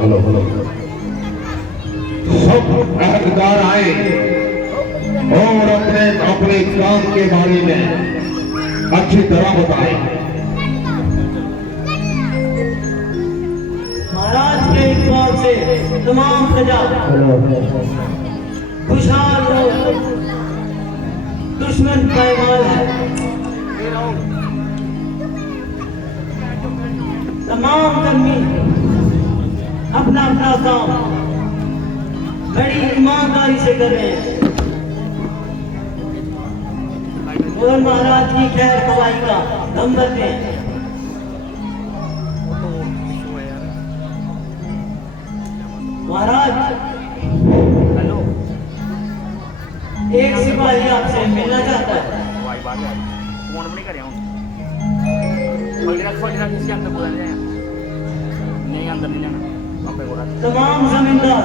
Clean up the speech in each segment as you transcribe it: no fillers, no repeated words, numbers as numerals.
Hello hello. सब अहदेदार आए और अपने अपने काम के बारे में अच्छी तरह बताए। महाराज के इकबाल से तमाम प्रजा खुशहाल हो, दुश्मन पैमाल है। तमाम कर्मी अपना अपना काम बड़ी ईमानदारी से कर रहे हैं। मुगल महाराज की खैर खवाई का दम भरते हैं। महाराज, हेलो, एक सिपाही आपसे मिलना चाहता है। वाई बात है, फोन अपने करे हूँ। फल रख किसी अंदर बोला जाए, नहीं अंदर नहीं जाना, आपे बोला। तमाम जमींदार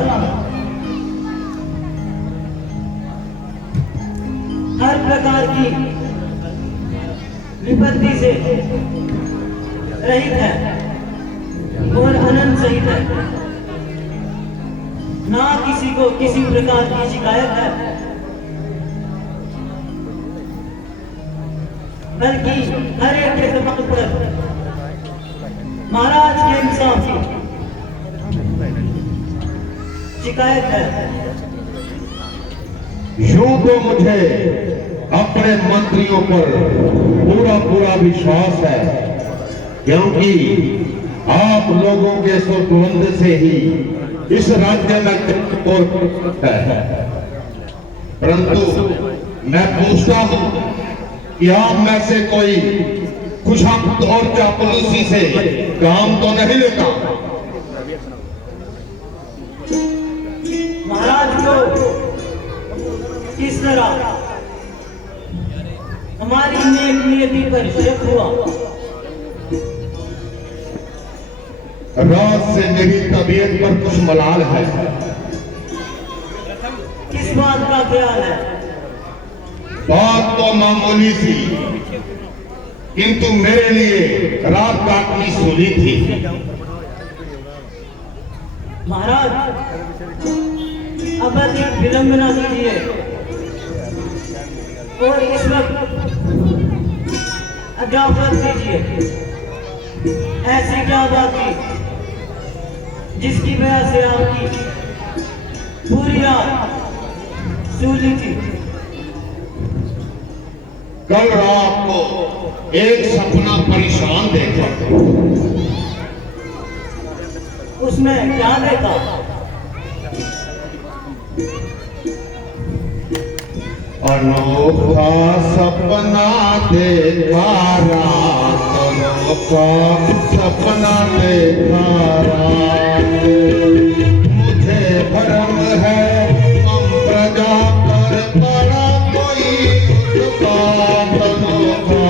हर प्रकार की विपत्ति से रहित है और अनंत सहित है। ना किसी को किसी प्रकार की शिकायत है, बल्कि हर एक के दबाव पर महाराज के इंसाफ की शिकायत है। यूं तो मुझे अपने मंत्रियों पर पूरा पूरा विश्वास है, क्योंकि आप लोगों के सुगंध से ही इस राज्य में है। परंतु मैं पूछता हूं कि आप में से कोई खुशामद और चापलूसी से काम तो नहीं लेता? महाराज को किस तरह हमारी नेक नियति पर शक हुआ? रात से मेरी तबीयत पर कुछ मलाल है। किस बात का ख्याल है? बात तो मामूली थी, किंतु मेरे लिए रात काटनी सूली थी। महाराज, अब अधिक विलंब न कीजिए और इस वक्त इजाजत दीजिए। ऐसी क्या बात की जिसकी वजह से आपकी पूरी रात सूली थी? कल रात को एक सपना परेशान देखा। उसमें क्या देखा? अनोखा सपना देखा रात, अनोखा सपना देखा रात। मुझे भ्रम है हम प्रजा पर पड़ा कोई उत्पात। अनोखा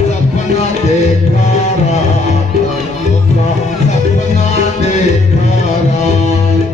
सपना देखा रात, अनोखा सपना देखा रात।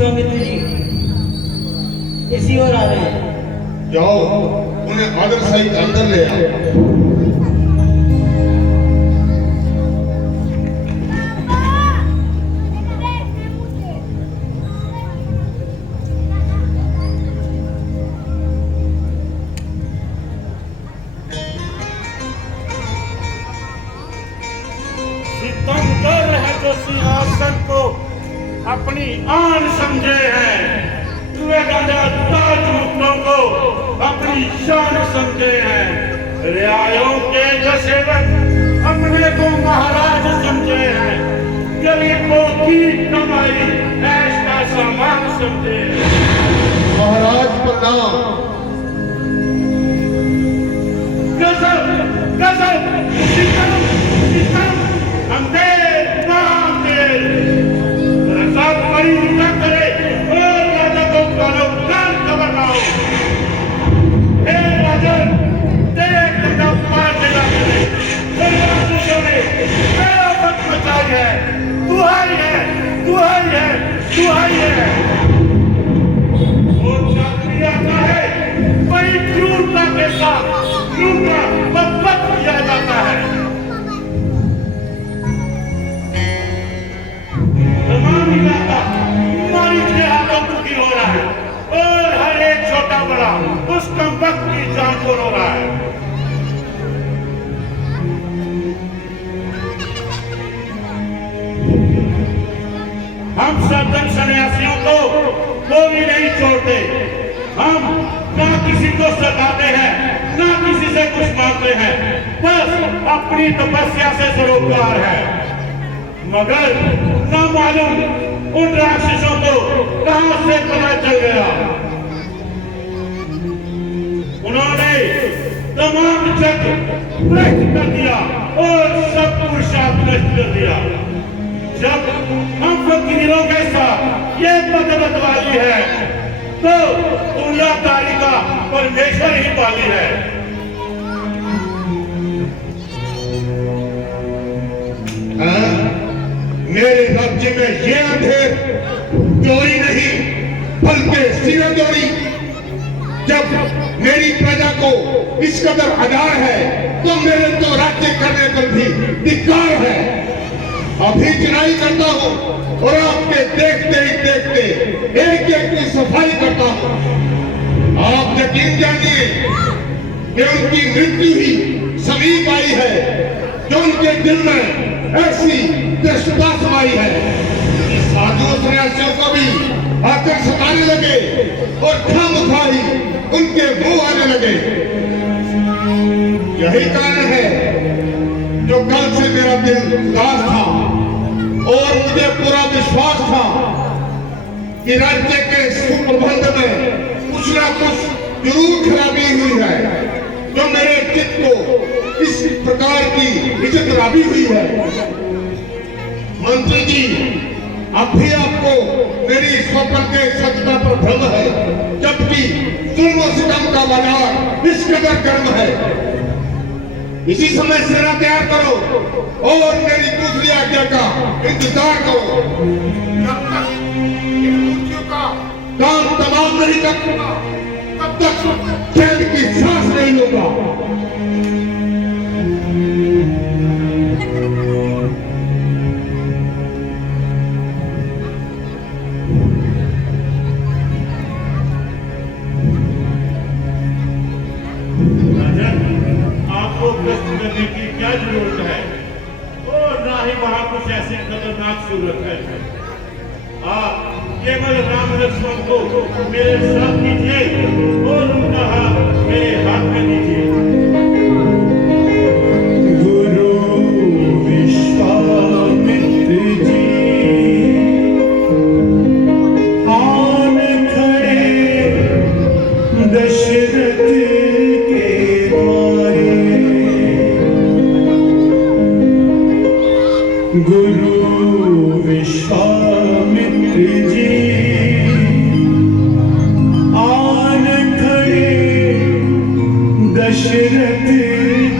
विश्वामित्र जी इसी ओर आ रहे हैं। जाओ उन्हें आदर सहित अंदर ले आओ। सिकंदर है जो सिंहासन को अपनी आन समझे हैं, ताज मुकुटों को अपनी शान समझे हैं, रियायों के जो सेवक अपने को महाराज समझे हैं, गरीबों की कमाई ऐश का सामान समझे हैं। महाराज प्रणाम। गजब गजब सिकंदर अंधेर नामदेर रजा बड़ी न करे और राजा को कानो कान खबर ना हो। हे राजन देख तक पार देना करे तेरे आशीषों ने मेरा मत बचाई है, दुहाई है दुहाई है दुहाई है। वो चाकरी आता है बड़ी क्रूरता के साथ लूटा बदबक किया जाता है। तमाम इलाका मालिक के हाथों दुखी हो रहा है और हर एक छोटा बड़ा उस कमबख्त की जान को रो रहा है। हम सज्जन सन्यासियों को कोई नहीं छोड़ते। हम ना किसी को सताते हैं ना किसी से कुछ मांगते हैं, बस अपनी तपस्या से सरोकार है। मगर न मालूम उन राक्षसों को कहां से पता चल गया, उन्होंने तमाम जग नष्ट कर दिया और सब पुरुषार्थ नष्ट कर दिया। जब हम फकीरों के साथ ये बदबदवाली है तो दुनियादारी का परमेश्वर ही पाली है। मेरे राज्य में ये अंधेर चोरी नहीं बल्कि सिरदोरी। जब मेरी प्रजा को इस कदर आधार है तो मेरे तो राज्य करने पर भी धिक्कार है। अभी चुनाई करता हूँ और आपके देखते ही देखते एक एक की सफाई करता हूँ। आप यकीन जानिए कि उनकी मृत्यु ही समीप आई है जो उनके दिल में ऐसी दृष्टता समाई है। साधु सन्यासियों को भी आकर सताने लगे और खामखाई उनके मुंह आने लगे। यही कारण है जो कल से मेरा दिल उदास था और मुझे पूरा विश्वास था कि राज्य के सुप्रबंध में कुछ ना कुछ जरूर खराबी हुई है जो मेरे चित्त को इस प्रकार की इज्जतराबी हुई है। मंत्री जी, अब भी आपको मेरी स्वप्न के सत्यता पर भ्रम है, जबकि जुल्म और सितम का बाजार इस कदर गर्म है। इसी समय सेना तैयार करो और मेरी दूसरी आज्ञा का इंतजार करो। जब तक इन मूर्तियों का काम तमाम नहीं करूंगा तब तक चैन की सांस नहीं होगा। करने की क्या जरूरत है और ना ही वहां कुछ ऐसी खतरनाक सूरत है। आप केवल राम लक्ष्मण को मेरे साथ कीजिए और उनका हाथ मेरे हाथ में दीजिए। गुरु विश्वामित्र जी आन खड़े दशरथ के द्वारे। गुरु विश्वामित्र जी आन खड़े दशरथ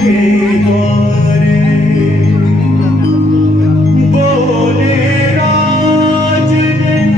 के द्वारे। बोले राजन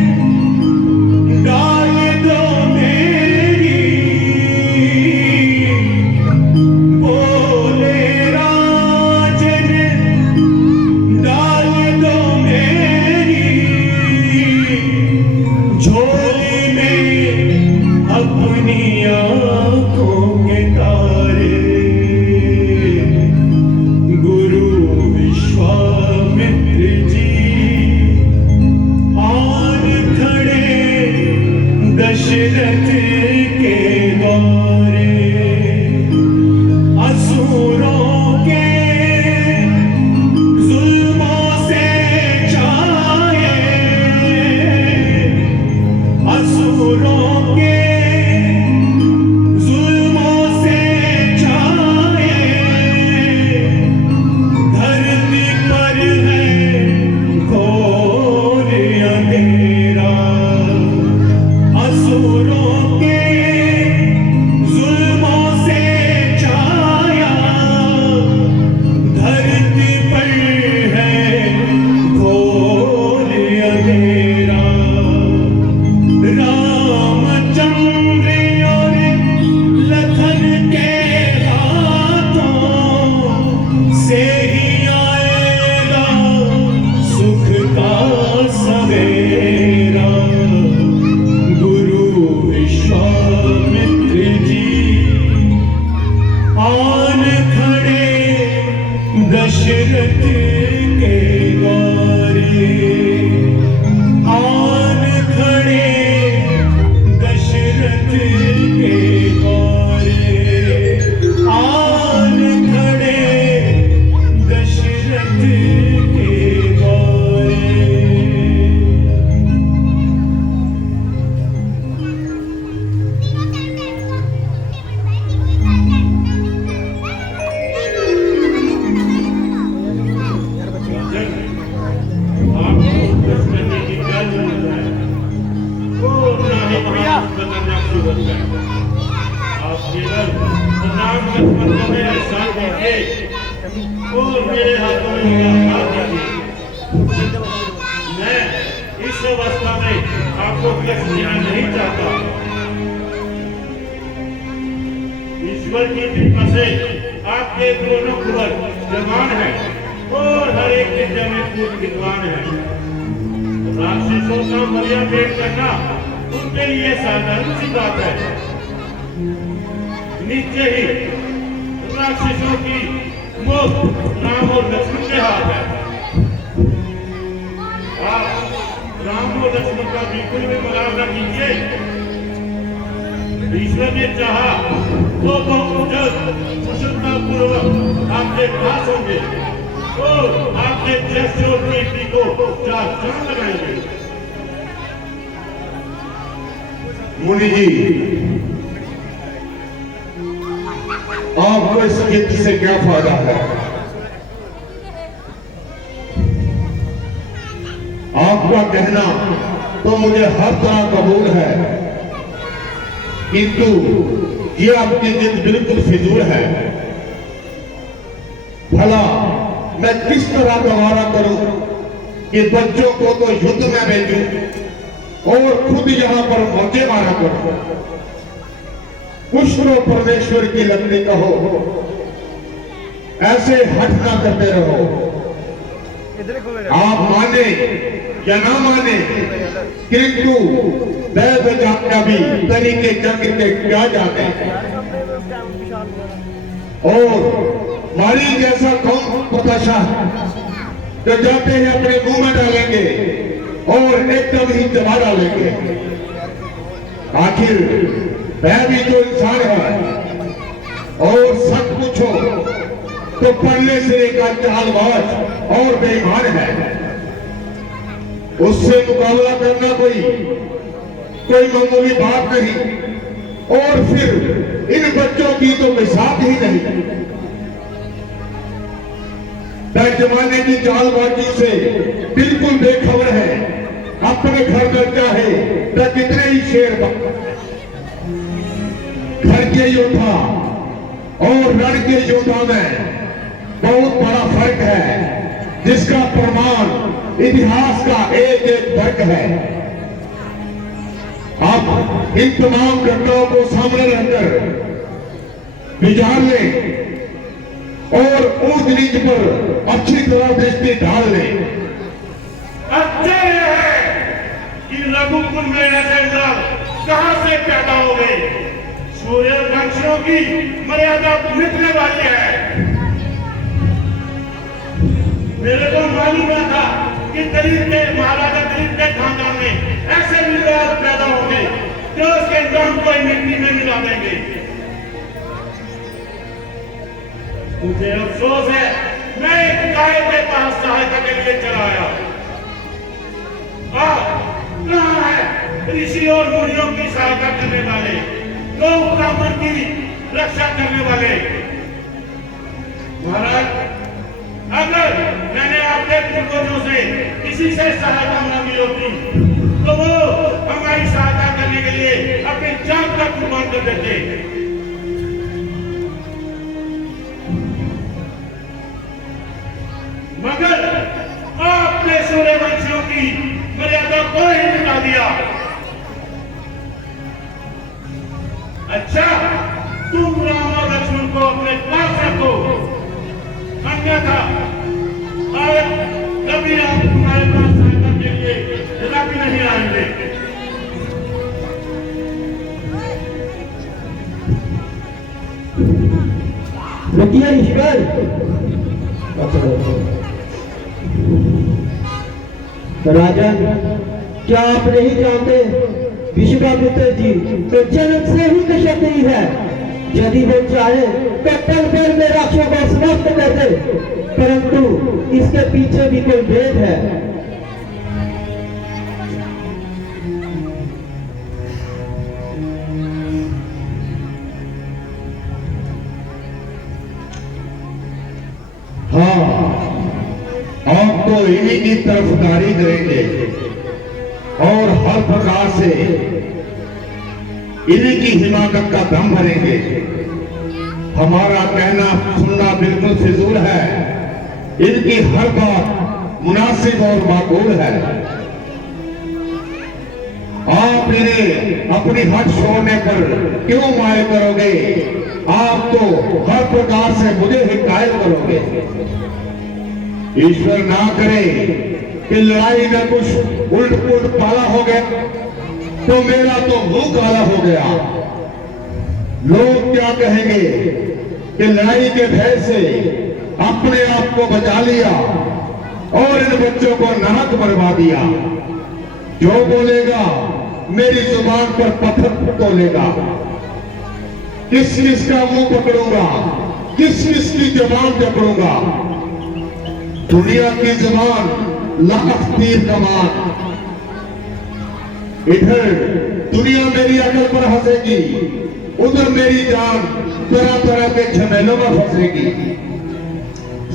रखिए और मेरे हाथों में ये आज्ञा दीजिए। मैं इस अवस्था में आपको कष्ट देना नहीं चाहता। ईश्वर की कृपा से आपके दोनों कुंवर जवान हैं और हर एक विद्या में पूर्ण विद्वान है। राक्षसों का बलिया पेश करना उनके लिए साधारण सी बात है। नीचे ही राक्षसों की मौत राम और लक्ष्मण के हाथ है। आप राम और लक्ष्मण का बिल्कुल भी मजाक न कीजिए। ईश्वर ने चाहा तो बहुत जल्द कुशलतापूर्वक आपके पास होंगे और आपके जश और कीर्ति को चार चांद लगाएंगे। मुनि जी, आपको इस गीत से क्या फायदा है? आपका कहना तो मुझे हर तरह कबूल है, किंतु ये आपकी जिद बिल्कुल फिजूल है। भला मैं किस तरह गवारा करूं कि बच्चों को तो युद्ध में भेजूं और खुद यहां पर मौजे मारा करूं। पुष्पो परमेश्वर की लकड़ी कहो, ऐसे हट ना करते रहो। आप माने या ना माने, किंतु दैव जात्या भी तरीके चक्र के क्या जाते हैं। और मारी जैसा कौन प्रत्याशा जो जाते हैं अपने मुंह में डालेंगे और एकदम ही दबा डालेंगे। आखिर वह भी जो इंसान है और सच पूछो तो पढ़ने से का चालबाज और बेईमान है। उससे मुकाबला करना कोई मामूली बात नहीं। और फिर इन बच्चों की तो मिसाल ही नहीं। जमाने की चालबाजी से बिल्कुल बेखबर है। अपने घर में चाहे तो कितने ही शेर घर के योद्धा और रण के योद्धा में बहुत बड़ा फर्क है, जिसका प्रमाण इतिहास का एक एक वर्ग है। आप इन तमाम घटनाओं को सामने रखकर विचार लें और ऊंच नीच पर अच्छी तरह दृष्टि डाल लें। आश्चर्य है कि रघुकुल में ऐसे दल कहां से पैदा हो गए। सूर्यवंशियों की मर्यादा मिटने वाली है। मेरे को मालूम न था कि दिलीप के महाराजा दिलीप के खानदान में ऐसे विवाद पैदा होंगे जो उसके नाम को मिट्टी में मिला देंगे। मुझे अफसोस है मैं एक गाय के पास सहायता के लिए चला आया। कहां है ऋषि और मुनियों की सहायता करने वाले, लोग ब्राह्मण की रक्षा करने वाले? महाराज, अगर मैंने आपके पूर्वजों से किसी से सहायता न मिली होती तो वो हमारी सहायता करने के लिए अपनी जान का कुर्बान कर देते। मगर आपने सूर्यवंशियों की मर्यादा को ही मिटा दिया। अच्छा, तुम राम और लक्ष्मण को अपने पास रखो, अन्यथा कभी आप तुम्हारे पास सहायता के लिए कभी नहीं आएंगे। रुकिए ईश्वर। राजन, क्या आप नहीं जानते विश्वामित्र जी तो जन्म से ही क्षत्रिय है। यदि वो चाहे तो पल भर में राक्षसों को समाप्त कर दे, परंतु इसके पीछे भी कोई भेद है। हाँ, आप तो इन्हीं की तरफदारी करेंगे और हर प्रकार से इन्हीं की हिमाकत का दम भरेंगे। हमारा कहना सुनना बिल्कुल फिजूल है। इनकी हर बात मुनासिब और माकूल है। आप इन्हें अपनी हद छोड़ने पर क्यों मायल करोगे? आप तो हर प्रकार से मुझे ही कायल करोगे। ईश्वर ना करे कि लड़ाई में कुछ उल्ट पुल्ट पाला हो गया तो मेरा तो मुंह काला हो गया। लोग क्या कहेंगे कि लड़ाई के भय से अपने आप को बचा लिया और इन बच्चों को नरक बनवा दिया। जो बोलेगा मेरी जुबान पर पत्थर तोलेगा। किस किस का मुंह पकड़ूंगा, किस किस की जबान पकड़ूंगा। दुनिया की जबान लाख तीर कमान। इधर दुनिया मेरी अकल पर हंसेगी, उधर मेरी जान तरह तरह के झमेलों में फंसेगी।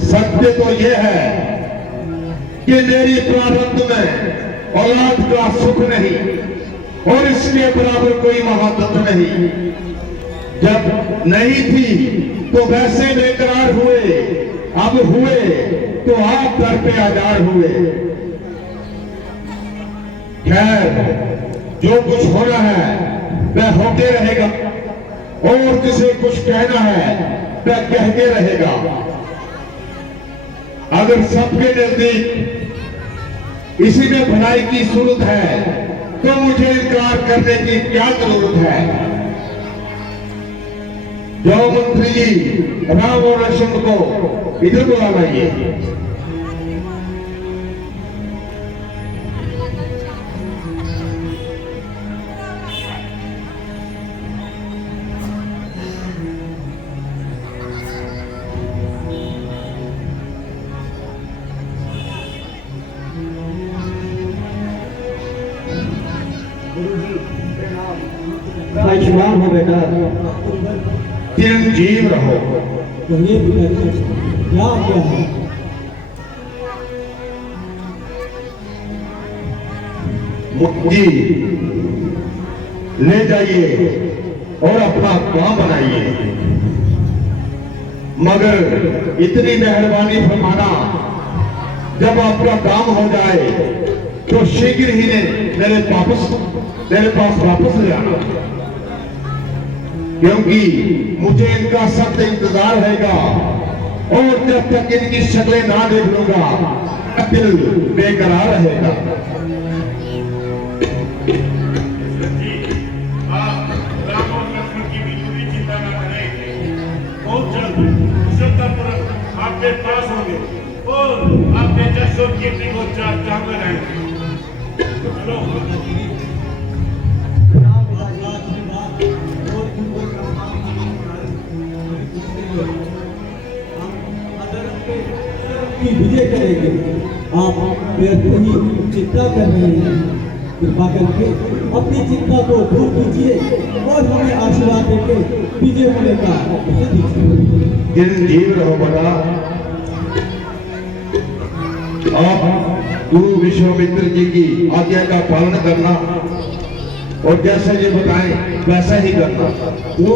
सत्य तो यह है कि मेरी प्रारब्ध में औलाद का सुख नहीं और इसके बराबर कोई महादत्त नहीं। जब नहीं थी तो वैसे बेकरार हुए, अब हुए तो आप दर पे आजार हुए। खैर, जो कुछ होना है वह होते रहेगा और जिसे कुछ कहना है वह कहते रहेगा। अगर सबके नजदीक इसी में भलाई की सूरत है तो मुझे इनकार करने की क्या जरूरत है? जाओ मंत्री जी, राम और लक्ष्मण को इधर बुला लाइए। आयुष्मान हो बेटा। चिरंजीव रहो। कहिए पिताजी, क्या क्या है? मुक्ति ले जाइए और अपना काम बनाइए, मगर इतनी मेहरबानी फरमाना, जब आपका काम हो जाए तो शीघ्र ही ने मेरे पास वापस ले आना, क्योंकि मुझे इनका सख्त इंतजार रहेगा और जब तक इनकी शक्लें ना देख लूंगा दिल बेकरार रहेगा। आप राम और लक्ष्मण की बिल्कुल भी चिंता न करें। बहुत जल्द श्रद्धापूर्वक आपके पास होंगे और आपके जश और कीर्ति को चाहते रहेंगे। चलो की विजय करेंगे। आप व्यर्थ ही चिंता कर रहे हैं। कृपा करके अपनी चिंता को दूर कीजिए और हमें आशीर्वाद देके विजय होने का अवसर दीजिए। चिरंजीव रहो बेटा। आप गुरु विश्वामित्र जी की आज्ञा का पालन करना और जैसे ये बताएं वैसा ही करना। जो